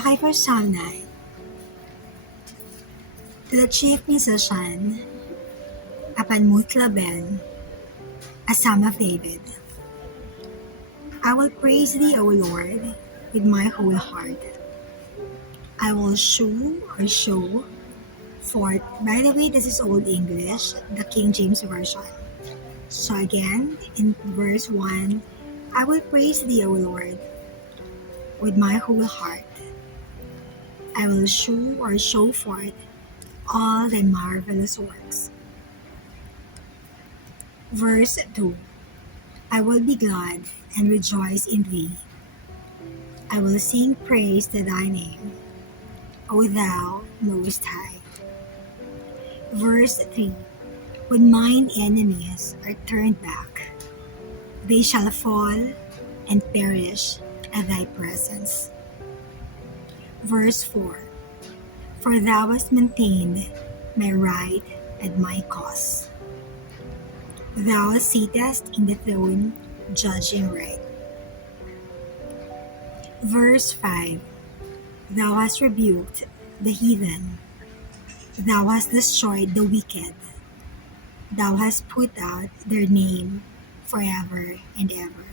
Okay, for Psalm 9. To the chief musician, upon Mutlaben, a psalm of David. I will praise thee, O Lord, with my whole heart. I will show forth. By the way, this is Old English, the King James Version. So again, in verse 1, I will praise thee, O Lord, with my whole heart. I will show forth all thy marvelous works. Verse 2, I will be glad and rejoice in thee. I will sing praise to thy name, O thou most high. Verse 3, when mine enemies are turned back, they shall fall and perish at thy presence. Verse 4, for thou hast maintained my right and my cause. Thou sittest in the throne, judging right. Verse 5, thou hast rebuked the heathen. Thou hast destroyed the wicked. Thou hast put out their name forever and ever.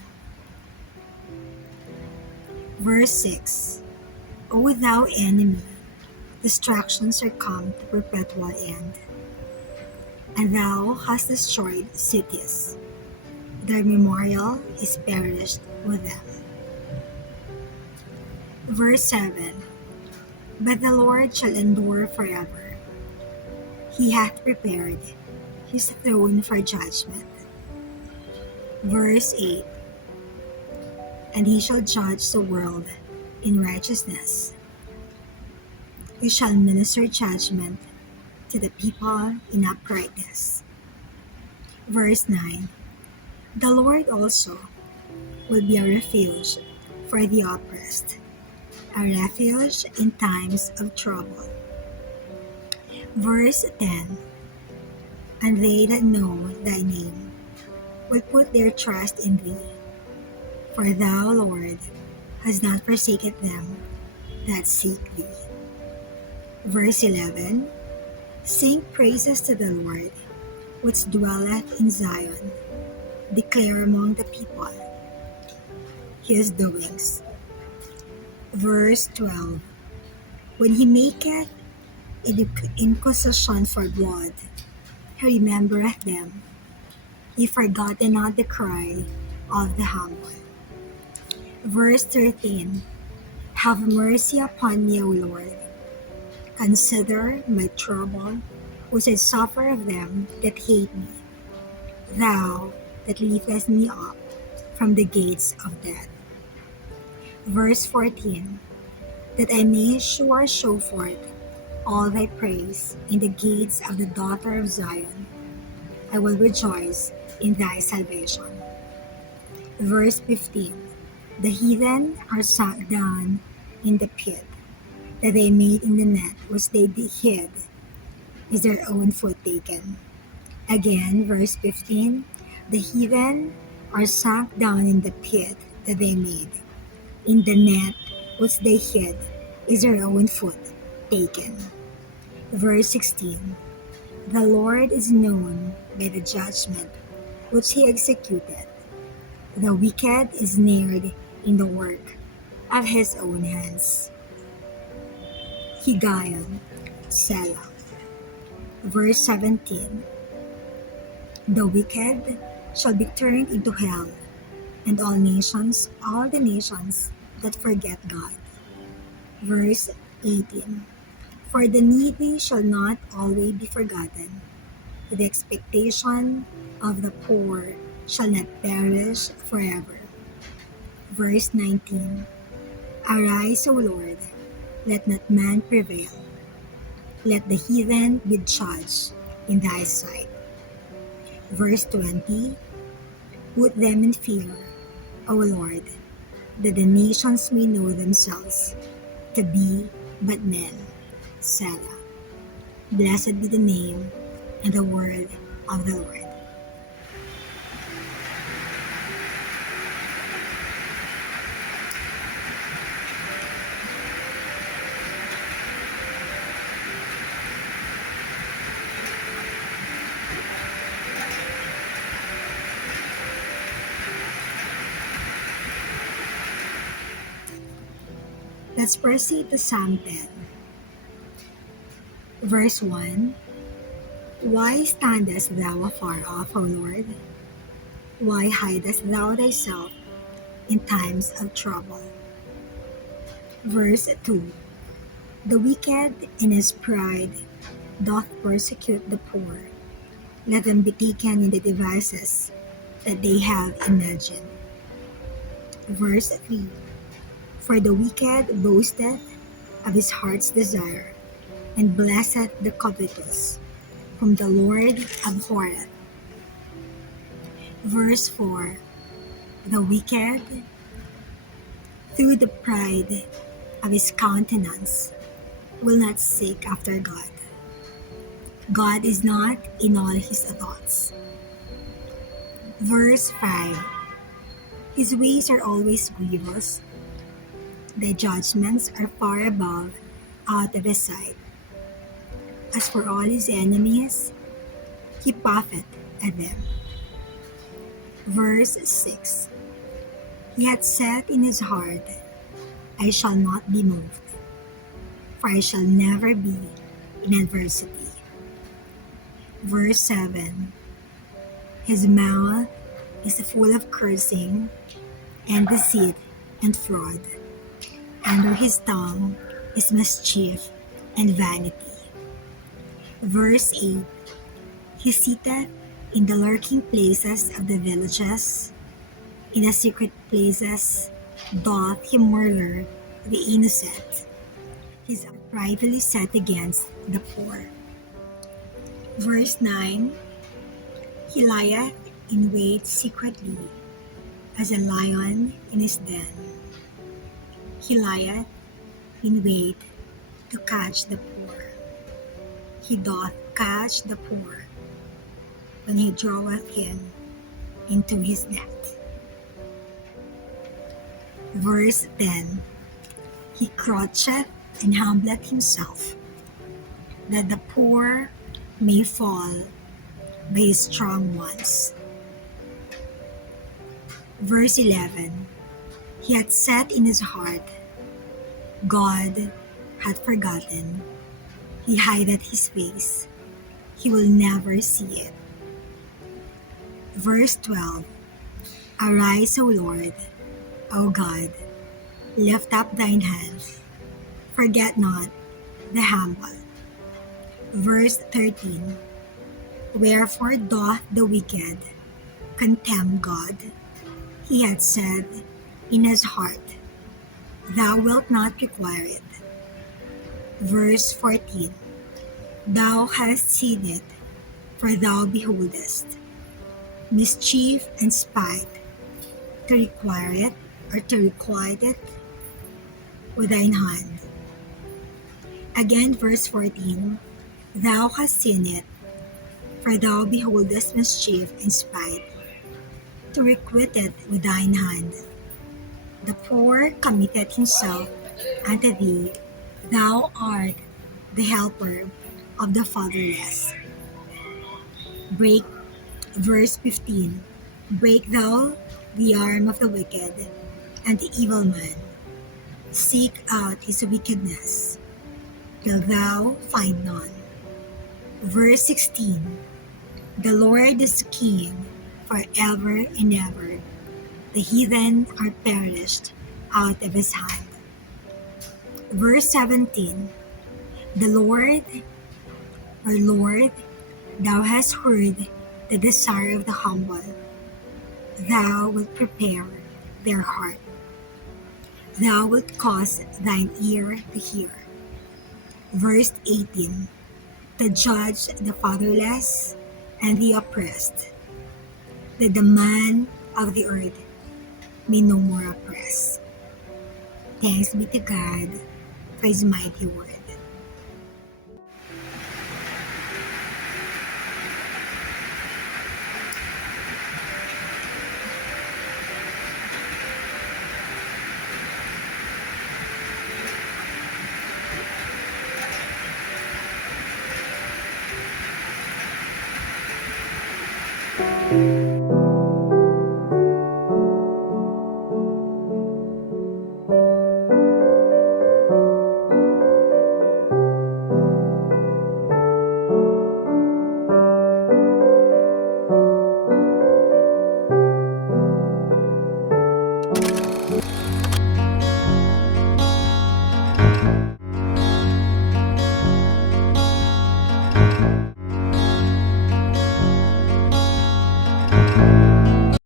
Verse 6, O thou enemy, destructions are come to perpetual end, and thou hast destroyed cities. Their memorial is perished with them. Verse 7, but the Lord shall endure forever. He hath prepared his throne for judgment. Verse 8, and he shall judge the world in righteousness. He shall minister judgment to the people in uprightness. Verse 9, the Lord also will be a refuge for the oppressed, a refuge in times of trouble. Verse 10, and they that know thy name will put their trust in thee, for thou, Lord, hast not forsaken them that seek thee. Verse 11, sing praises to the Lord, which dwelleth in Zion. Declare among the people his doings. Verse 12, when he maketh inquisition for blood, he remembereth them. He forgotten not the cry of the humble. Verse 13, have mercy upon me, O Lord. Consider my trouble, which I suffer of them that hate me. Thou that liftest me up from the gates of death. Verse 14, that I may show forth all thy praise in the gates of the daughter of Zion. I will rejoice in thy salvation. Verse 15, the heathen are sunk down in the pit that they made in the net which they hid, is their own foot taken. Again, verse 15, the heathen are sunk down in the pit that they made. In the net which they hid is their own foot taken. Verse 16, the Lord is known by the judgment which he executed. The wicked is snared in the work of his own hands. Higayon, Selah. Verse 17, the wicked shall be turned into hell, and all the nations that forget God. Verse 18, for the needy shall not always be forgotten. The expectation of the poor shall not perish forever. Verse 19, arise, O Lord, let not man prevail. Let the heathen be judged in thy sight. Verse 20, put them in fear, O Lord, that the nations may know themselves to be but men. Selah. Blessed be the name and the word of the Lord. Let's proceed to Psalm 10. Verse 1. Why standest thou afar off, O Lord? Why hidest thou thyself in times of trouble? Verse 2. The wicked in his pride doth persecute the poor. Let them be taken in the devices that they have imagined. Verse 3. For the wicked boasteth of his heart's desire, and blesseth the covetous, whom the Lord abhorreth. Verse 4. The wicked, through the pride of his countenance, will not seek after God. God is not in all his thoughts. Verse 5. His ways are always grievous. Thy judgments are far above out of his sight. As for all his enemies, he puffeth at them. Verse 6. He hath said in his heart, I shall not be moved, for I shall never be in adversity. Verse 7. His mouth is full of cursing and deceit and fraud. Under his tongue is mischief and vanity. Verse 8. He sitteth in the lurking places of the villages. In the secret places doth he murder the innocent. He is privily set against the poor. Verse 9. He lieth in wait secretly, as a lion in his den. He lieth in wait to catch the poor. He doth catch the poor when he draweth him into his net. Verse 10. He croucheth and humbleth himself, that the poor may fall by his strong ones. Verse 11. He hath said in his heart, God hath forgotten. He hideth his face. He will never see it. Verse 12. Arise, O Lord, O God, lift up thine hands. Forget not the humble. Verse 13. Wherefore doth the wicked contemn God? He hath said in his heart, Thou wilt not require it. Verse 14. Thou hast seen it, for thou beholdest mischief and spite, to require it or to requite it with thine hand. Again, verse 14. Thou hast seen it, for thou beholdest mischief and spite, to requite it with thine hand. The poor committeth himself unto thee. Thou art the helper of the fatherless. Verse 15. Break thou the arm of the wicked and the evil man. Seek out his wickedness, till thou find none. Verse 16. The Lord is king forever and ever. The heathen are perished out of his hand. Verse 17. The Lord, our Lord, thou hast heard the desire of the humble. Thou wilt prepare their heart. Thou wilt cause thine ear to hear. Verse 18. To judge the fatherless and the oppressed, that the man of the earth may no more oppress. Thanks be to God for his mighty word.